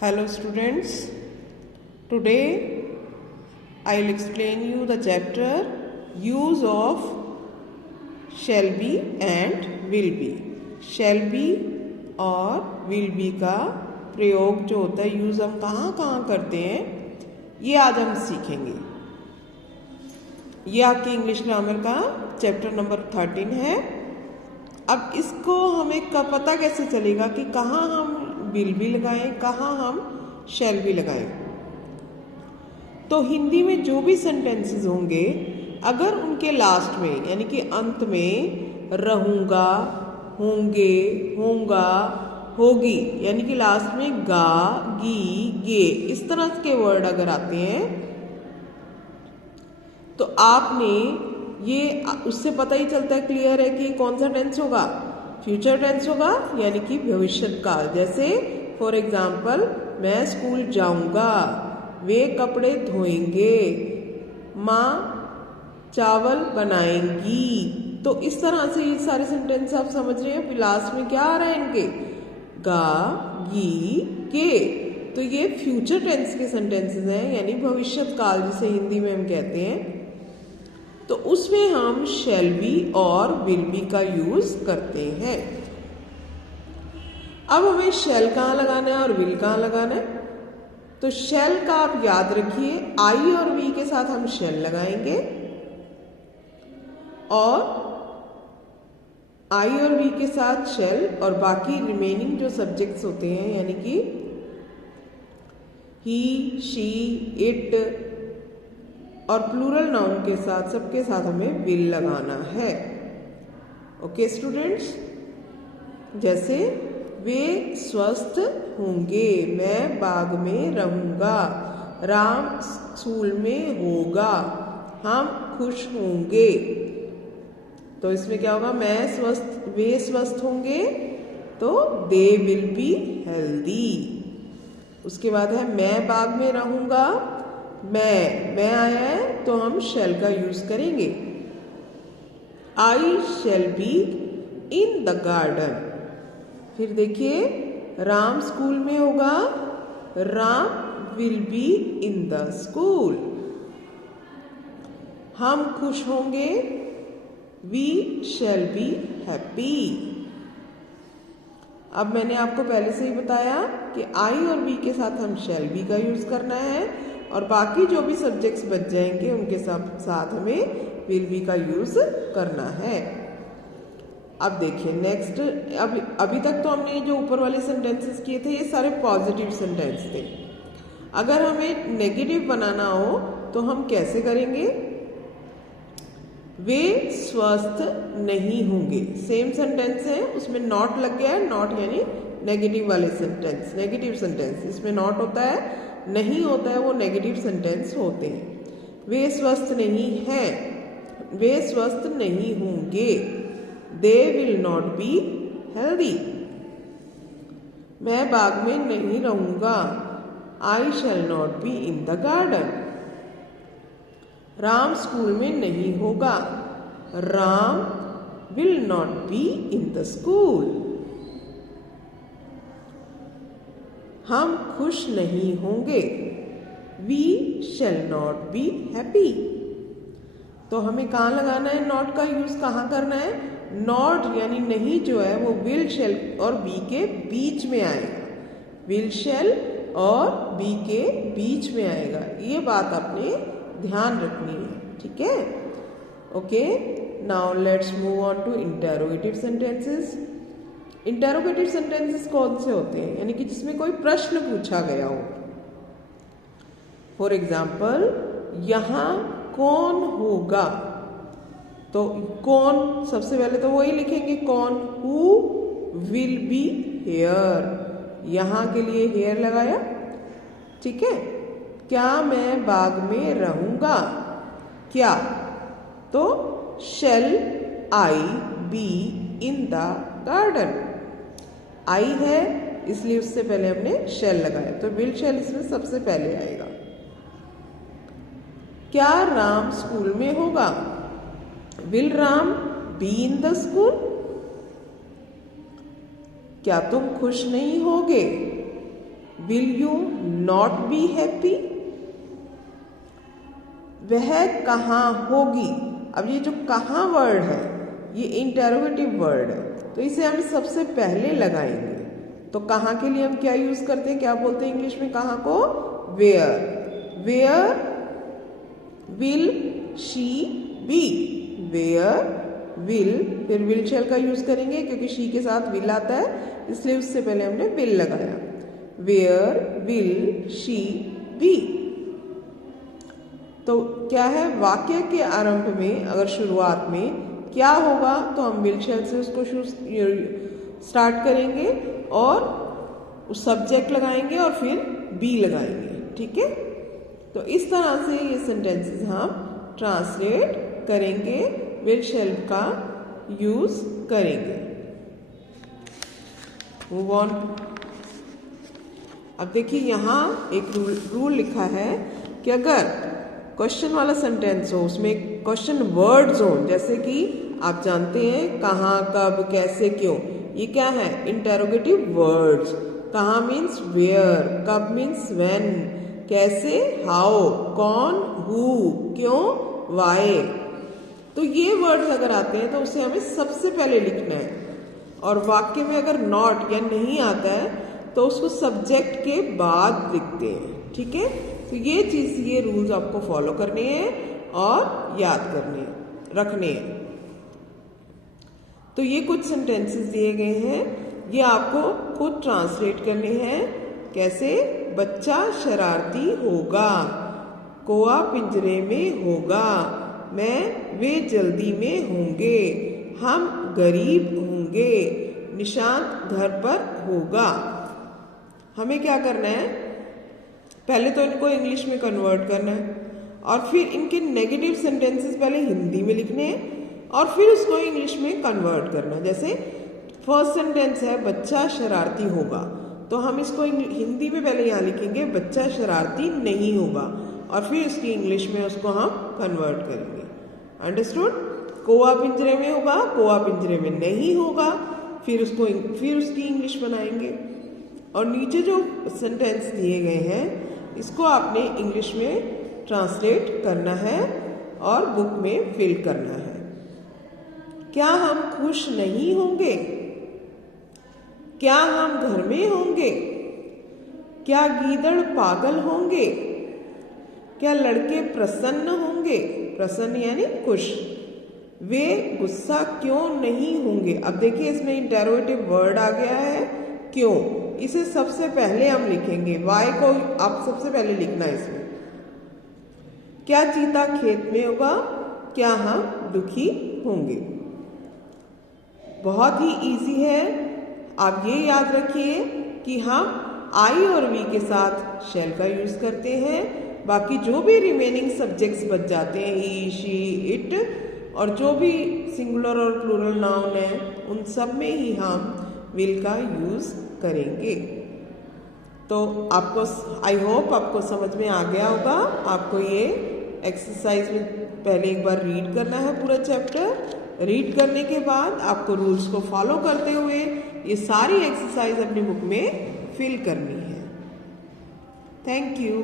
Hello students, today I'll explain you the chapter use of shall be and will be. Shall be और will be का प्रयोग जो होता है, use हम कहाँ कहाँ करते हैं, ये आज हम सीखेंगे। ये आपकी इंग्लिश ग्रामर का चैप्टर नंबर 13 है। अब इसको हमें पता कैसे चलेगा कि कहाँ हम विल भी लगाएं, कहाँ हम शैल भी लगाएं। तो हिंदी में जो भी सेंटेंसेस होंगे, अगर उनके लास्ट में यानी कि अंत में रहूंगा, होंगे, होगा, होगी यानी कि लास्ट में गा, गी, गे इस तरह के वर्ड अगर आते हैं तो आपने ये उससे पता ही चलता है, क्लियर है कि कौन सा टेंस होगा, फ्यूचर टेंस होगा यानी कि भविष्य काल। जैसे फॉर एग्जाम्पल, मैं स्कूल जाऊंगा, वे कपड़े धोएंगे, माँ चावल बनाएंगी। तो इस तरह से ये सारे सेंटेंस आप समझ रहे हैं। लास्ट में क्या आ रहा है इनके, गा, गी, के। तो ये फ्यूचर टेंस के सेंटेंसेस हैं यानी भविष्य काल जिसे हिंदी में हम कहते हैं। तो उसमें हम शैल बी और विल बी का यूज करते हैं। अब हमें शैल कहाँ लगाना है और विल कहाँ लगाना है। तो शैल का आप याद रखिए, आई और वी के साथ हम शैल लगाएंगे और आई और वी के साथ शैल, और बाकी रिमेनिंग जो सब्जेक्ट्स होते हैं यानी कि ही, शी, इट और प्लूरल नाउन के साथ सबके साथ हमें विल लगाना है। ओके स्टूडेंट्स, जैसे वे स्वस्थ होंगे, मैं बाग में रहूंगा, राम स्कूल में होगा, हम खुश होंगे। तो इसमें क्या होगा, मैं स्वस्थ, वे स्वस्थ होंगे तो दे विल बी हेल्दी। उसके बाद है मैं बाग में रहूंगा, मैं आया है तो हम शैल का यूज करेंगे। I shall be in the garden. फिर देखिए, राम स्कूल में होगा, Ram will be in the school. हम खुश होंगे, वी शैल बी हैप्पी। अब मैंने आपको पहले से ही बताया कि आई और बी के साथ हम शैल बी का यूज करना है और बाकी जो भी सब्जेक्ट्स बच जाएंगे उनके साथ हमें विल बी का यूज करना है। अब देखिए नेक्स्ट, अभी तक तो हमने जो ऊपर वाले सेंटेंसेस किए थे ये सारे पॉजिटिव सेंटेंस थे। अगर हमें नेगेटिव बनाना हो तो हम कैसे करेंगे, वे स्वस्थ नहीं होंगे। सेम सेंटेंस है, उसमें नॉट लग गया है, नॉट यानी नेगेटिव वाले सेंटेंस, नेगेटिव सेंटेंस इसमें नॉट होता है, नहीं होता है, वो नेगेटिव सेंटेंस होते हैं। वे स्वस्थ नहीं हैं, वे स्वस्थ नहीं होंगे, they will not be healthy. मैं बाग में नहीं रहूंगा, I shall not be in the garden. Ram school में नहीं होगा, Ram will not be in the school. हम खुश नहीं होंगे, we shall not be happy. तो हमें कहाँ लगाना है, नॉट का यूज कहाँ करना है। नॉट यानी नहीं जो है वो विल शैल और बी के बीच में आएगा, विल शैल और बी के बीच में आएगा। ये बात आपने ध्यान रखनी है, ठीक है। Okay, now let's move on to interrogative sentences. Interrogative sentences कौन से होते हैं, यानी कि जिसमें कोई प्रश्न पूछा गया हो। फॉर एग्जाम्पल, यहां कौन होगा, तो कौन सबसे पहले तो वही लिखेंगे, कौन, हु विल बी हेयर। यहां के लिए हेयर लगाया, ठीक है। क्या मैं बाग में रहूंगा, क्या, तो शैल आई बी इन द गार्डन। आई है इसलिए उससे पहले हमने शैल लगाया, तो विल शैल इसमें सबसे पहले आएगा। क्या राम स्कूल में होगा, will Ram B in the school. क्या तुम खुश नहीं होगे, will you not be happy? वह कहाँ होगी? अब ये जो कहाँ वर्ड है ये इंटेरोगेटिव वर्ड है, तो इसे हम सबसे पहले लगाएंगे। तो कहाँ के लिए हम क्या यूज करते हैं, क्या बोलते हैं इंग्लिश में कहाँ को? Where. Where will she be? Where will, फिर विल शेल का यूज करेंगे क्योंकि शी के साथ विल आता है, इसलिए उससे पहले हमने विल लगाया। Where will she be? तो क्या है, वाक्य के आरंभ में अगर शुरुआत में क्या होगा तो हम विल शेल से उसको स्टार्ट करेंगे और उस सब्जेक्ट लगाएंगे और फिर बी लगाएंगे। ठीक है, तो इस तरह से ये सेंटेंसेस हम ट्रांसलेट करेंगे, विल शेल का यूज करेंगे। Move on. अब देखिए यहाँ एक रूल लिखा है कि अगर क्वेश्चन वाला सेंटेंस हो, उसमें क्वेश्चन वर्ड्स हो, जैसे कि आप जानते हैं कहाँ, कब, कैसे, क्यों, ये क्या है? Interrogative words. कहाँ मीन्स वेयर, कब मीन्स व्हेन, कैसे हाउ, कौन हु, क्यों वाई। तो ये वर्ड्स अगर आते हैं तो उसे हमें सबसे पहले लिखना है, और वाक्य में अगर नॉट या नहीं आता है तो उसको सब्जेक्ट के बाद लिखते हैं। ठीक है, तो ये चीज, ये रूल्स आपको फॉलो करने हैं और याद करने रखने हैं। तो ये कुछ सेंटेंसेस दिए गए हैं, ये आपको खुद ट्रांसलेट करने हैं। कैसे? बच्चा शरारती होगा, कौआ पिंजरे में होगा, वे जल्दी में होंगे, हम गरीब होंगे, निशांत घर पर होगा। हमें क्या करना है, पहले तो इनको इंग्लिश में कन्वर्ट करना है और फिर इनके नेगेटिव सेंटेंसेस पहले हिंदी में लिखने हैं और फिर उसको इंग्लिश में कन्वर्ट करना। जैसे फर्स्ट सेंटेंस है बच्चा शरारती होगा, तो हम इसको हिंदी में पहले यहाँ लिखेंगे बच्चा शरारती नहीं होगा, और फिर उसकी इंग्लिश में उसको हम कन्वर्ट करेंगे। अंडरस्टूड? कौआ पिंजरे में होगा, कौआ पिंजरे में नहीं होगा, फिर उसकी इंग्लिश बनाएंगे। और नीचे जो सेंटेंस दिए गए हैं इसको आपने इंग्लिश में ट्रांसलेट करना है और बुक में फिल करना है। क्या हम खुश नहीं होंगे? क्या हम घर में होंगे? क्या गीदड़ पागल होंगे? क्या लड़के प्रसन्न होंगे? प्रसन्न यानी खुश। वे गुस्सा क्यों नहीं होंगे? अब देखिए इसमें इंटेरोगेटिव वर्ड आ गया है, क्यों। इसे सबसे पहले हम लिखेंगे, वाई को आप सबसे पहले लिखना है इसमें। क्या चीता खेत में होगा? क्या हम दुखी होंगे? बहुत ही इजी है। आप ये याद रखिए कि हम आई और वी के साथ शेल का यूज करते हैं, बाकी जो भी रिमेनिंग सब्जेक्ट्स बच जाते हैं, ही, शी, इट, और जो भी सिंगुलर और प्लूरल नाउन है उन सब में ही हम विल का यूज करेंगे। तो आपको, आई होप आपको समझ में आ गया होगा। आपको ये एक्सरसाइज में पहले एक बार रीड करना है पूरा चैप्टर। रीड करने के बाद आपको रूल्स को फॉलो करते हुए ये सारी एक्सरसाइज अपनी बुक में फिल करनी है। Thank you.